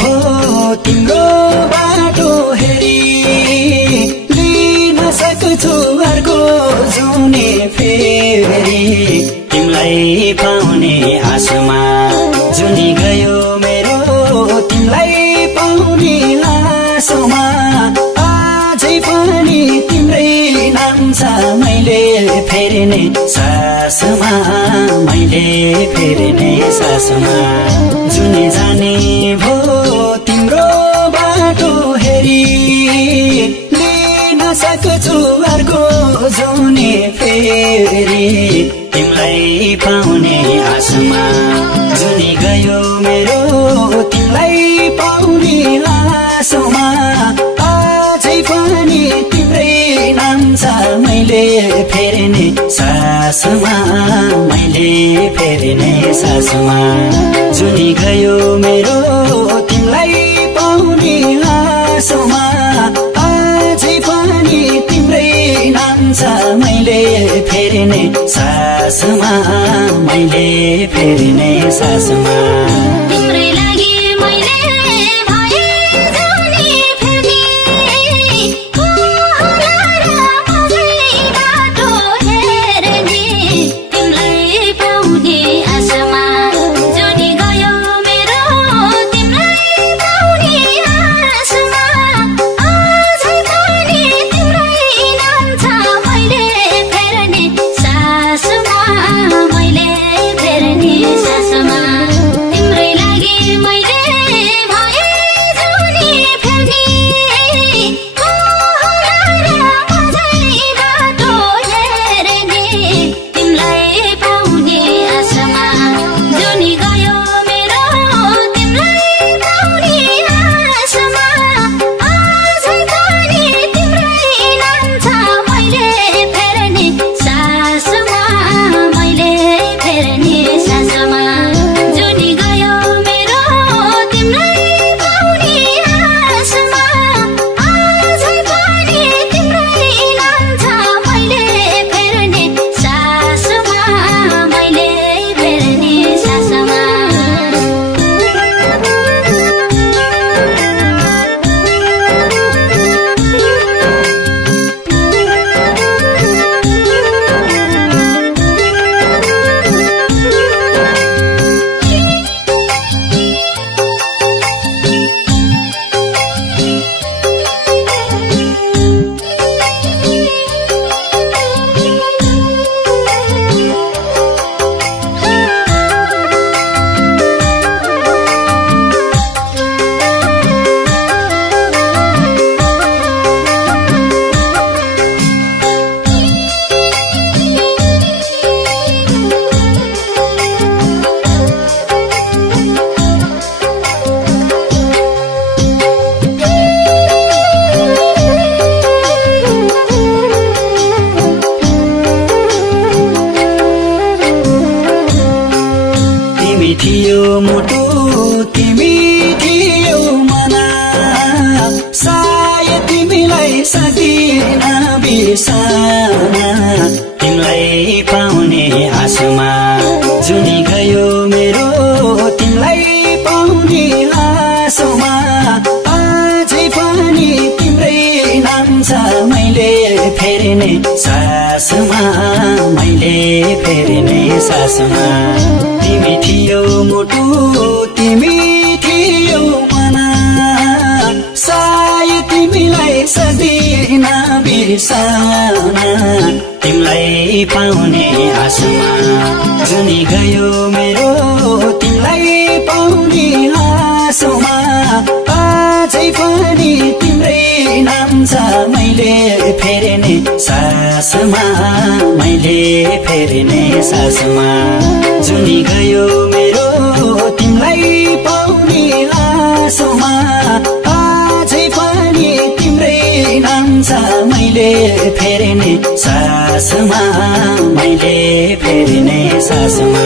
भो तिम्रो बाटो हेरी लिन सक्छु अर्को जुने फेरि तिमीलाई पाउने आशामा जुनी गयो मेरो तिमीलाई पाउने आशामा अझै पनि तिम्रै नाम छ मैले फेर्ने सासमा मैले फेर्ने सासमा जुनी जाने भो तिम्रो बाटो हेरी लिन सक्छु अर्को जुने फेरि तिमीलाई पाउने आशामा जुनी गयो मेरो तिमीलाई पाउने आशामा अझै पनि तिम्रै नाम छ मैले फेर्ने सासमा मैले फेर्ने सासमा जुनी गयो मेरो तिमीलाई पाउने आशामा अझै पनि तिम्रै नाम छ मैले फेर्ने सासमा मैले फेर्ने सासमा तिम्रै लागि मैले भए जुनी फेर्ने होला र अझै बाटो हेर्ने तिमीलाई पाउने आशामा जुनी गयो मेरो तिमीलाई पाउने आशामा अझै पनि तिम्रै नाम छ मैले फेर्ने सासमा मैले फेर्ने सासमा तिम्रै लागि मैले भए जुनी फेर्ने होला र अझै बाटो हेर्ने तिमीलाई पाउने आशामा जुनी गयो मेरो तिमीलाई पाउने आशामा अझै पनि तिम्रै नाम छ मैले फेर्ने सासमा मैले फेर्ने सासमा जुनी गयो मेरो तिमीलाई पाउने आशामा अझै पनि तिम्रै नाम छ मैले फेर्ने सासमा मैले फेर्ने सासमा तिमी थियो मुटु तिमी थियो मना सायद तिमीलाई सकिन बिर्सन तिमीलाई पाउने आशामा जुनी गयो मेरो तिमीलाई पाउने आशामा अझै पनि तिम्रै नाम छ मैले फेर्ने सासमा मैले फेर्ने सासमा तिमी थियो मुटु तिमी थियो मना सायद तिमीलाई सकिन बिर्सन तिमीलाई पाउने आशामा जुनी गयो मेरो तिमीलाई पाउने आशामा अझै पनि तिम्रै नाम छ मैले फेर्ने सासमा मैले फेर्ने सासमा जुनी गयो मेरो तिमीलाई पाउने आशामा अझै पनि तिम्रै नाम छ मैले फेर्ने सासमा मैले फेर्ने सासमा